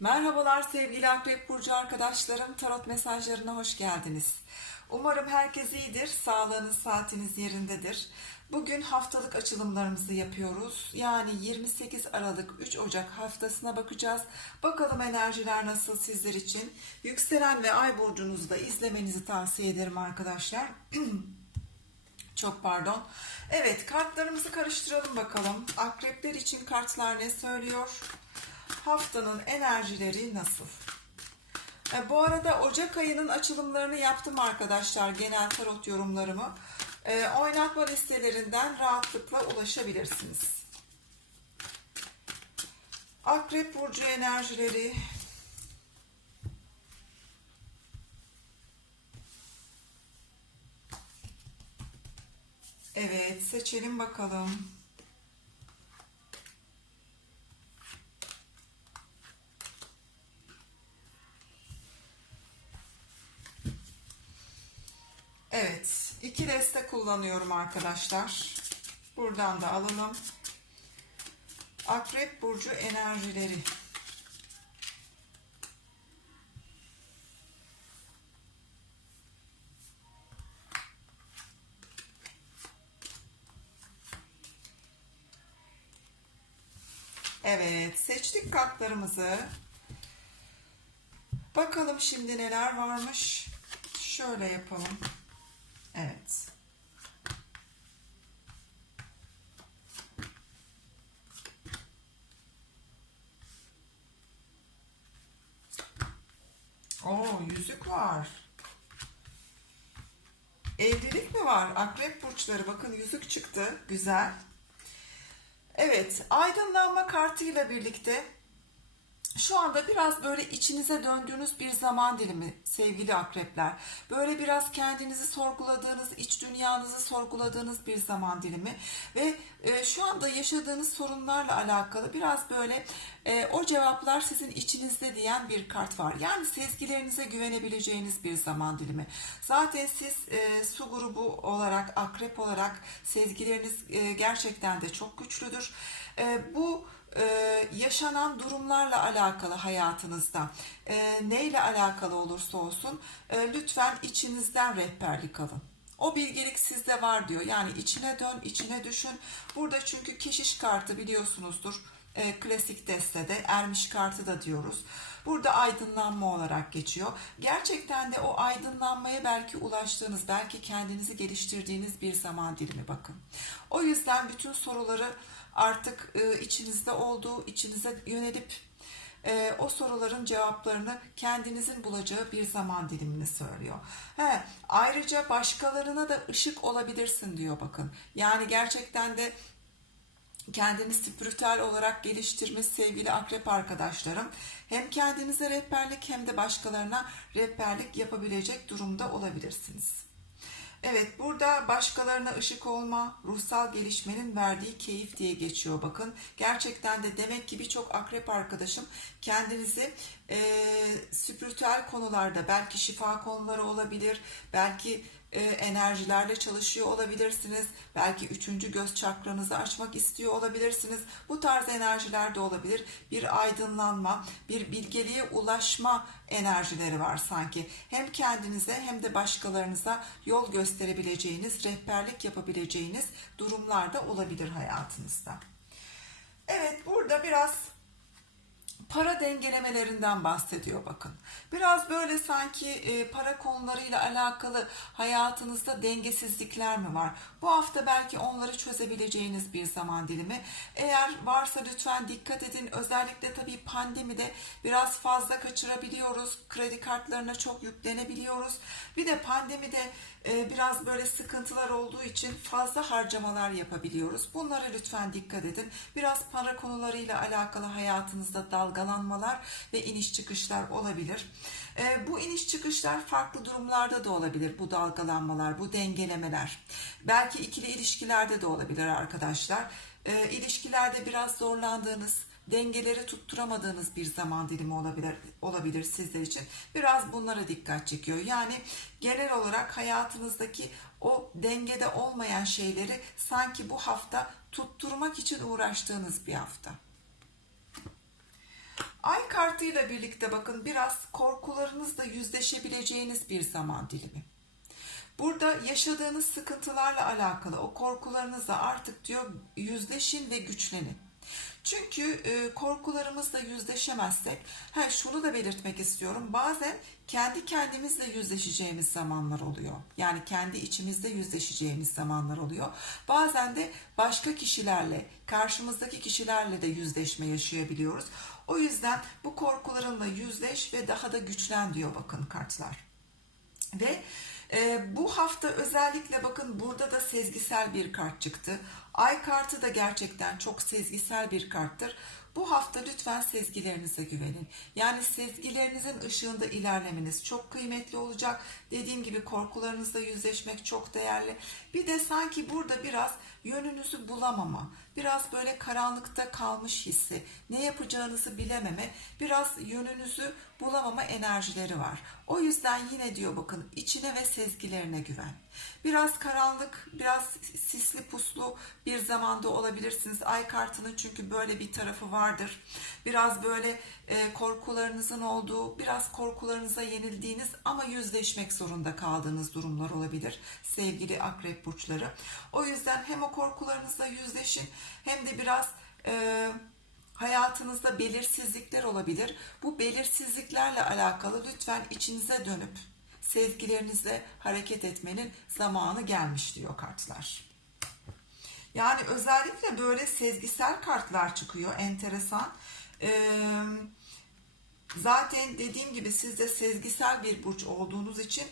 Merhabalar sevgili Akrep Burcu arkadaşlarım. Tarot mesajlarına hoş geldiniz. Umarım herkes iyidir, sağlığınız, saatiniz yerindedir. Bugün haftalık açılımlarımızı yapıyoruz. Yani 28 Aralık 3 Ocak haftasına bakacağız. Bakalım enerjiler nasıl sizler için. Yükselen ve ay burcunuzu da izlemenizi tavsiye ederim arkadaşlar. Çok pardon. Evet kartlarımızı karıştıralım bakalım. Akrepler için kartlar ne söylüyor? Haftanın enerjileri nasıl? E, bu arada Ocak ayının açılımlarını yaptım arkadaşlar. Genel tarot yorumlarımı. E, oynatma listelerinden rahatlıkla ulaşabilirsiniz. Akrep Burcu enerjileri Evet seçelim bakalım. Evet iki deste kullanıyorum arkadaşlar. Buradan da alalım. Akrep Burcu enerjileri. Evet, seçtik kartlarımızı. Bakalım şimdi neler varmış. Şöyle yapalım. Evet. Oo, yüzük var. Evlilik mi var? Akrep burçları bakın yüzük çıktı. Güzel. Evet, aydınlanma kartıyla birlikte şu anda biraz böyle içinize döndüğünüz bir zaman dilimi sevgili akrepler. Böyle biraz kendinizi sorguladığınız, iç dünyanızı sorguladığınız bir zaman dilimi ve e, şu anda yaşadığınız sorunlarla alakalı biraz böyle e, o cevaplar sizin içinizde diyen bir kart var. Yani sezgilerinize güvenebileceğiniz bir zaman dilimi. Zaten siz e, su grubu olarak, akrep olarak sezgileriniz e, gerçekten de çok güçlüdür. E, bu e, yaşanan durumlarla alakalı hayatınızda e, neyle alakalı olursa olsun e, lütfen içinizden rehberlik alın. O bilgelik sizde var diyor. Yani içine dön, içine düşün. Burada çünkü keşiş kartı biliyorsunuzdur. E, klasik destede ermiş kartı da diyoruz. Burada aydınlanma olarak geçiyor. Gerçekten de o aydınlanmaya belki ulaştığınız, belki kendinizi geliştirdiğiniz bir zaman dilimi bakın. O yüzden bütün soruları artık e, içinizde olduğu, içinize yönelip e, o soruların cevaplarını kendinizin bulacağı bir zaman dilimini söylüyor. He, ayrıca başkalarına da ışık olabilirsin diyor bakın. Yani gerçekten de kendini spiritüel olarak geliştirmiş sevgili akrep arkadaşlarım hem kendinize rehberlik hem de başkalarına rehberlik yapabilecek durumda olabilirsiniz. Evet burada başkalarına ışık olma, ruhsal gelişmenin verdiği keyif diye geçiyor bakın. Gerçekten de demek ki birçok akrep arkadaşım kendinizi e, spiritüel konularda belki şifa konuları olabilir, belki enerjilerle çalışıyor olabilirsiniz. Belki üçüncü göz çakranızı açmak istiyor olabilirsiniz. Bu tarz enerjiler de olabilir. Bir aydınlanma, bir bilgeliğe ulaşma enerjileri var sanki. Hem kendinize hem de başkalarınıza yol gösterebileceğiniz, rehberlik yapabileceğiniz durumlarda olabilir hayatınızda. Evet burada biraz para dengelemelerinden bahsediyor bakın. Biraz böyle sanki e, para konularıyla alakalı hayatınızda dengesizlikler mi var? Bu hafta belki onları çözebileceğiniz bir zaman dilimi. Eğer varsa lütfen dikkat edin. Özellikle tabii pandemide biraz fazla kaçırabiliyoruz. Kredi kartlarına çok yüklenebiliyoruz. Bir de pandemide biraz böyle sıkıntılar olduğu için fazla harcamalar yapabiliyoruz. Bunlara lütfen dikkat edin. Biraz para konularıyla alakalı hayatınızda dalgalanmalar ve iniş çıkışlar olabilir. E, bu iniş çıkışlar farklı durumlarda da olabilir. Bu dalgalanmalar, bu dengelemeler. Belki ikili ilişkilerde de olabilir arkadaşlar. E, ilişkilerde biraz zorlandığınız, dengeleri tutturamadığınız bir zaman dilimi olabilir olabilir sizler için. Biraz bunlara dikkat çekiyor. Yani genel olarak hayatınızdaki o dengede olmayan şeyleri sanki bu hafta tutturmak için uğraştığınız bir hafta. Ay kartıyla birlikte bakın biraz korkularınızla yüzleşebileceğiniz bir zaman dilimi. Burada yaşadığınız sıkıntılarla alakalı o korkularınızla artık diyor yüzleşin ve güçlenin. Çünkü e, korkularımızla yüzleşemezsek, ha şunu da belirtmek istiyorum. Bazen kendi kendimizle yüzleşeceğimiz zamanlar oluyor. Yani kendi içimizde yüzleşeceğimiz zamanlar oluyor. Bazen de başka kişilerle, karşımızdaki kişilerle de yüzleşme yaşayabiliyoruz. O yüzden bu korkularınla yüzleş ve daha da güçlen diyor bakın kartlar. Ve e, bu hafta özellikle bakın burada da sezgisel bir kart çıktı. Ay kartı da gerçekten çok sezgisel bir karttır. Bu hafta lütfen sezgilerinize güvenin. Yani sezgilerinizin ışığında ilerlemeniz çok kıymetli olacak. Dediğim gibi korkularınızla yüzleşmek çok değerli. Bir de sanki burada biraz yönünüzü bulamama, biraz böyle karanlıkta kalmış hissi, ne yapacağınızı bilememe, biraz yönünüzü bulamama enerjileri var. O yüzden yine diyor bakın içine ve sezgilerine güven. Biraz karanlık, biraz sisli puslu bir zamanda olabilirsiniz. Ay kartının çünkü böyle bir tarafı vardır. Biraz böyle e, korkularınızın olduğu, biraz korkularınıza yenildiğiniz ama yüzleşmek zorunda kaldığınız durumlar olabilir sevgili akrep burçları. O yüzden hem o korkularınızla yüzleşin hem de biraz e, hayatınızda belirsizlikler olabilir. Bu belirsizliklerle alakalı lütfen içinize dönüp sezgilerinizle hareket etmenin zamanı gelmiş diyor kartlar. Yani özellikle böyle sezgisel kartlar çıkıyor. Enteresan. Ee, zaten dediğim gibi siz de sezgisel bir burç olduğunuz için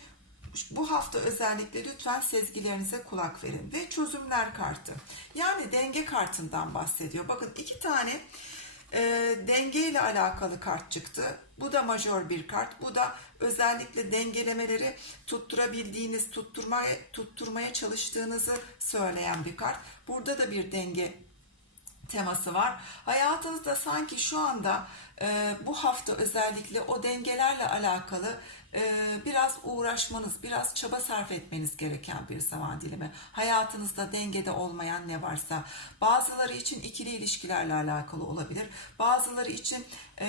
bu hafta özellikle lütfen sezgilerinize kulak verin. Ve çözümler kartı. Yani denge kartından bahsediyor. Bakın iki tane e, denge ile alakalı kart çıktı. Bu da majör bir kart. Bu da özellikle dengelemeleri tutturabildiğiniz, tutturmaya, tutturmaya çalıştığınızı söyleyen bir kart. Burada da bir denge teması var. Hayatınızda sanki şu anda e, bu hafta özellikle o dengelerle alakalı e, biraz uğraşmanız, biraz çaba sarf etmeniz gereken bir zaman dilimi. Hayatınızda dengede olmayan ne varsa bazıları için ikili ilişkilerle alakalı olabilir. Bazıları için e,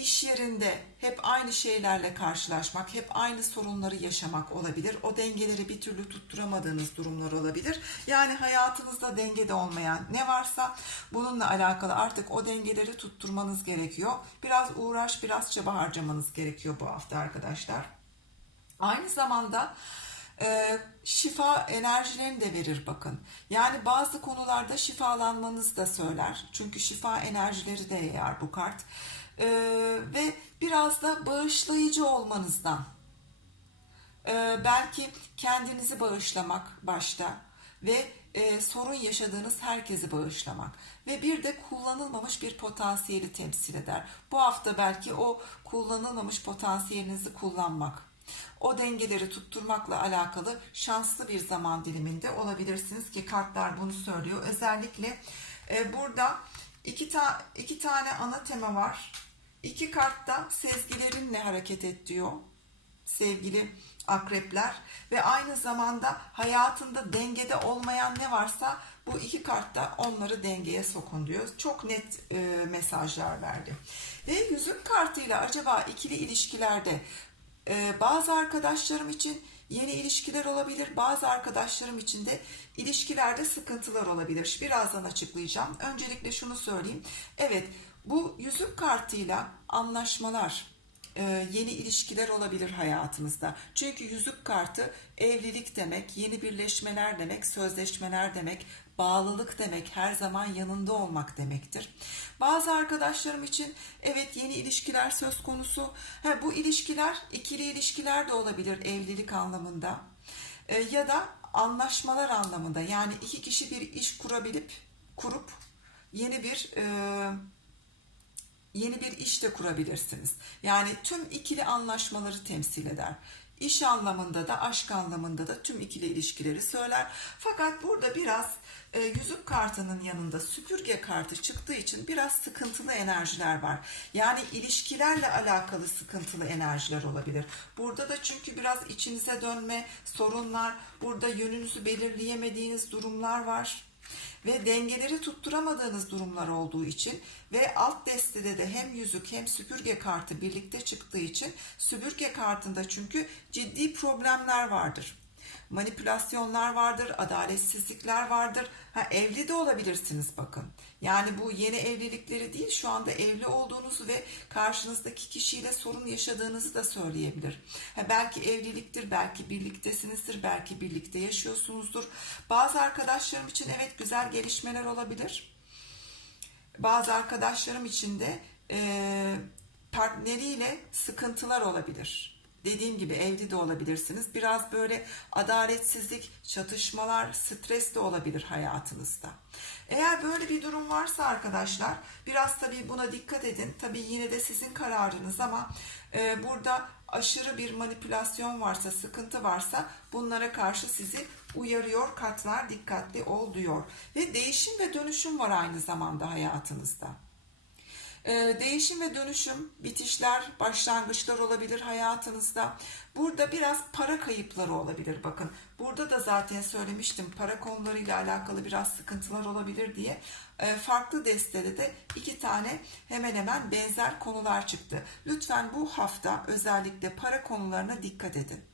iş yerinde hep aynı şeylerle karşılaşmak, hep aynı sorunları yaşamak olabilir. O dengeleri bir türlü tutturamadığınız durumlar olabilir. Yani hayatınızda dengede olmayan ne varsa bununla alakalı artık o dengeleri tutturmanız gerekiyor. Biraz uğraş, biraz çaba harcamanız gerekiyor bu hafta arkadaşlar. Aynı zamanda e, şifa enerjilerini de verir bakın. Yani bazı konularda şifalanmanızı da söyler. Çünkü şifa enerjileri de yayar bu kart. E, ve biraz da bağışlayıcı olmanızdan. E, belki kendinizi bağışlamak başta ve e, sorun yaşadığınız herkesi bağışlamak ve bir de kullanılmamış bir potansiyeli temsil eder. Bu hafta belki o kullanılmamış potansiyelinizi kullanmak o dengeleri tutturmakla alakalı şanslı bir zaman diliminde olabilirsiniz ki kartlar bunu söylüyor. Özellikle e, burada iki, ta iki tane ana tema var. İki kartta sezgilerinle hareket et diyor sevgili akrepler ve aynı zamanda hayatında dengede olmayan ne varsa bu iki kartta onları dengeye sokun diyor. Çok net e, mesajlar verdi. Ve yüzük kartıyla acaba ikili ilişkilerde ee, bazı arkadaşlarım için yeni ilişkiler olabilir. Bazı arkadaşlarım için de ilişkilerde sıkıntılar olabilir. Birazdan açıklayacağım. Öncelikle şunu söyleyeyim. Evet bu yüzük kartıyla anlaşmalar, e, yeni ilişkiler olabilir hayatınızda. Çünkü yüzük kartı evlilik demek, yeni birleşmeler demek, sözleşmeler demek, bağlılık demek, her zaman yanında olmak demektir. Bazı arkadaşlarım için evet yeni ilişkiler söz konusu. Ha, bu ilişkiler ikili ilişkiler de olabilir evlilik anlamında. E, ya da anlaşmalar anlamında. Yani iki kişi bir iş kurabilip kurup yeni bir e, yeni bir iş de kurabilirsiniz. Yani tüm ikili anlaşmaları temsil eder. İş anlamında da aşk anlamında da tüm ikili ilişkileri söyler. Fakat burada biraz e, yüzük kartının yanında süpürge kartı çıktığı için biraz sıkıntılı enerjiler var. Yani ilişkilerle alakalı sıkıntılı enerjiler olabilir. Burada da çünkü biraz içinize dönme sorunlar, burada yönünüzü belirleyemediğiniz durumlar var. Ve dengeleri tutturamadığınız durumlar olduğu için ve alt destede de hem yüzük hem süpürge kartı birlikte çıktığı için süpürge kartında çünkü ciddi problemler vardır manipülasyonlar vardır, adaletsizlikler vardır. Ha, evli de olabilirsiniz bakın. Yani bu yeni evlilikleri değil şu anda evli olduğunuzu ve karşınızdaki kişiyle sorun yaşadığınızı da söyleyebilir. Ha, belki evliliktir, belki birliktesinizdir, belki birlikte yaşıyorsunuzdur. Bazı arkadaşlarım için evet güzel gelişmeler olabilir. Bazı arkadaşlarım için de e, partneriyle sıkıntılar olabilir. Dediğim gibi evli de olabilirsiniz. Biraz böyle adaletsizlik, çatışmalar, stres de olabilir hayatınızda. Eğer böyle bir durum varsa arkadaşlar biraz tabii buna dikkat edin. Tabii yine de sizin kararınız ama e, burada aşırı bir manipülasyon varsa, sıkıntı varsa bunlara karşı sizi uyarıyor kartlar dikkatli ol diyor. Ve değişim ve dönüşüm var aynı zamanda hayatınızda. Ee, değişim ve dönüşüm, bitişler, başlangıçlar olabilir hayatınızda. Burada biraz para kayıpları olabilir bakın. Burada da zaten söylemiştim para konularıyla alakalı biraz sıkıntılar olabilir diye. Ee, farklı destede de iki tane hemen hemen benzer konular çıktı. Lütfen bu hafta özellikle para konularına dikkat edin.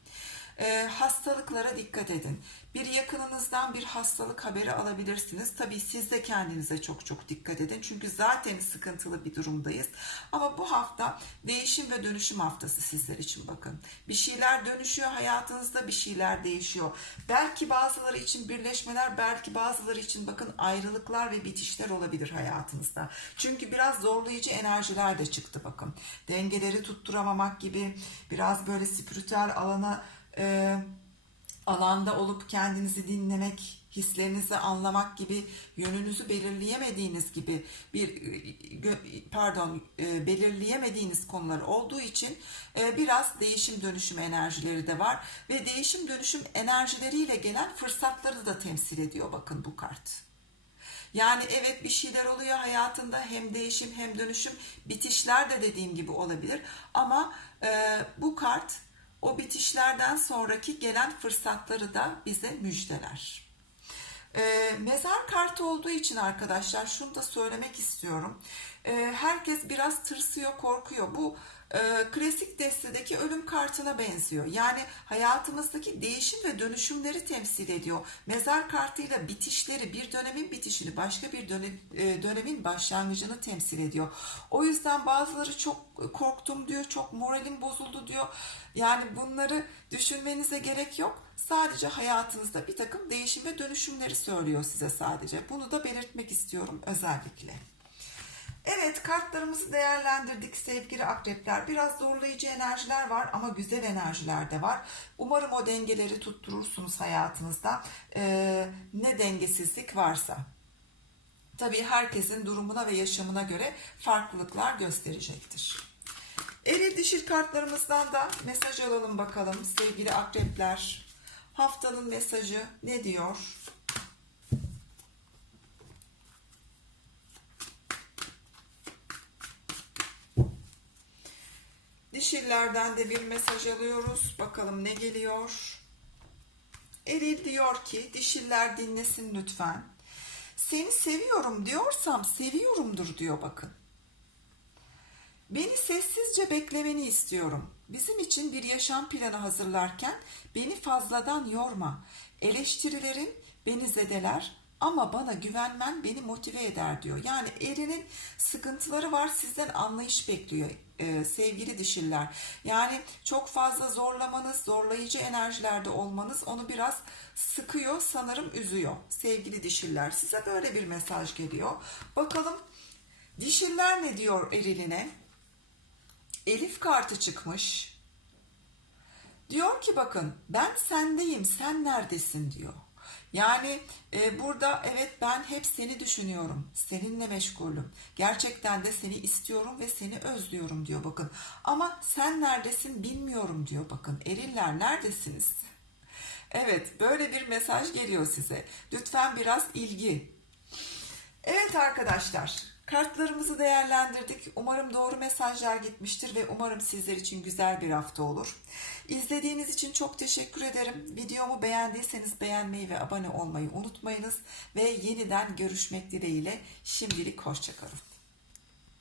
Ee, hastalıklara dikkat edin. Bir yakınınızdan bir hastalık haberi alabilirsiniz. Tabii siz de kendinize çok çok dikkat edin. Çünkü zaten sıkıntılı bir durumdayız. Ama bu hafta değişim ve dönüşüm haftası sizler için bakın. Bir şeyler dönüşüyor hayatınızda, bir şeyler değişiyor. Belki bazıları için birleşmeler, belki bazıları için bakın ayrılıklar ve bitişler olabilir hayatınızda. Çünkü biraz zorlayıcı enerjiler de çıktı bakın. Dengeleri tutturamamak gibi, biraz böyle spiritüel alana e, alanda olup kendinizi dinlemek, hislerinizi anlamak gibi, yönünüzü belirleyemediğiniz gibi bir pardon e, belirleyemediğiniz konular olduğu için e, biraz değişim dönüşüm enerjileri de var ve değişim dönüşüm enerjileriyle gelen fırsatları da temsil ediyor bakın bu kart. Yani evet bir şeyler oluyor hayatında hem değişim hem dönüşüm bitişler de dediğim gibi olabilir ama e, bu kart o bitişlerden sonraki gelen fırsatları da bize müjdeler. E, mezar kartı olduğu için arkadaşlar şunu da söylemek istiyorum. E, herkes biraz tırsıyor, korkuyor. Bu e, klasik destedeki ölüm kartına benziyor. Yani hayatımızdaki değişim ve dönüşümleri temsil ediyor. Mezar kartıyla bitişleri, bir dönemin bitişini, başka bir e, dönemin başlangıcını temsil ediyor. O yüzden bazıları çok korktum diyor, çok moralim bozuldu diyor. Yani bunları düşünmenize gerek yok. Sadece hayatınızda bir takım değişim ve dönüşümleri söylüyor size sadece. Bunu da belirtmek istiyorum özellikle. Evet kartlarımızı değerlendirdik sevgili akrepler. Biraz zorlayıcı enerjiler var ama güzel enerjiler de var. Umarım o dengeleri tutturursunuz hayatınızda. Ee, ne dengesizlik varsa. Tabii herkesin durumuna ve yaşamına göre farklılıklar gösterecektir. Eril dişil kartlarımızdan da mesaj alalım bakalım sevgili akrepler. Haftanın mesajı ne diyor? Dişillerden de bir mesaj alıyoruz. Bakalım ne geliyor? Eril diyor ki dişiller dinlesin lütfen. Seni seviyorum diyorsam seviyorumdur diyor bakın. Beni sessizce beklemeni istiyorum. Bizim için bir yaşam planı hazırlarken beni fazladan yorma. Eleştirilerin beni zedeler ama bana güvenmen beni motive eder diyor. Yani erinin sıkıntıları var sizden anlayış bekliyor e, sevgili dişiller. Yani çok fazla zorlamanız, zorlayıcı enerjilerde olmanız onu biraz sıkıyor, sanırım üzüyor. Sevgili dişiller size böyle bir mesaj geliyor. Bakalım dişiller ne diyor eriline? Elif kartı çıkmış. Diyor ki bakın ben sendeyim sen neredesin diyor. Yani e, burada evet ben hep seni düşünüyorum. Seninle meşgulüm. Gerçekten de seni istiyorum ve seni özlüyorum diyor bakın. Ama sen neredesin bilmiyorum diyor bakın. Eriller neredesiniz? Evet böyle bir mesaj geliyor size. Lütfen biraz ilgi. Evet arkadaşlar Kartlarımızı değerlendirdik. Umarım doğru mesajlar gitmiştir ve umarım sizler için güzel bir hafta olur. İzlediğiniz için çok teşekkür ederim. Videomu beğendiyseniz beğenmeyi ve abone olmayı unutmayınız. Ve yeniden görüşmek dileğiyle şimdilik hoşçakalın.